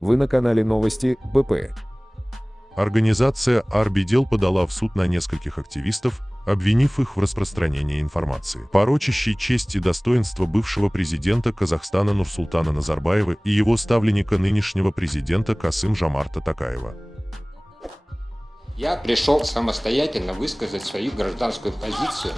Вы на канале Новости БП. Организация «Арбидел» подала в суд на нескольких активистов, обвинив их в распространении информации, порочащей честь и достоинство бывшего президента Казахстана Нурсултана Назарбаева и его ставленника нынешнего президента Касым-Жомарта Токаева. Я пришел самостоятельно высказать свою гражданскую позицию.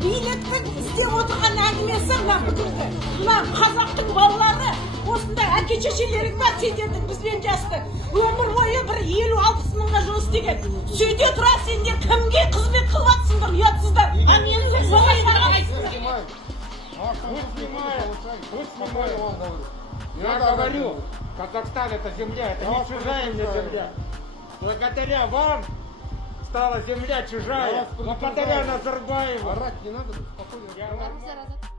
Билеттің істеп отырған әңгімесі мына қазақтың балалары осында әке-шешелерің бар сендердің бізбен жасты өмір бойы бір 50-60 мыңға жұмыс істеген сөйте тұра сендер кімге қызмет қылватсыңдар ұятсыздар Я говорю, Казахстан это земля, это не чужая мне земля. Благодаря вам стала земля чужая, благодаря Назарбаеву. Орать не надо, спокойно.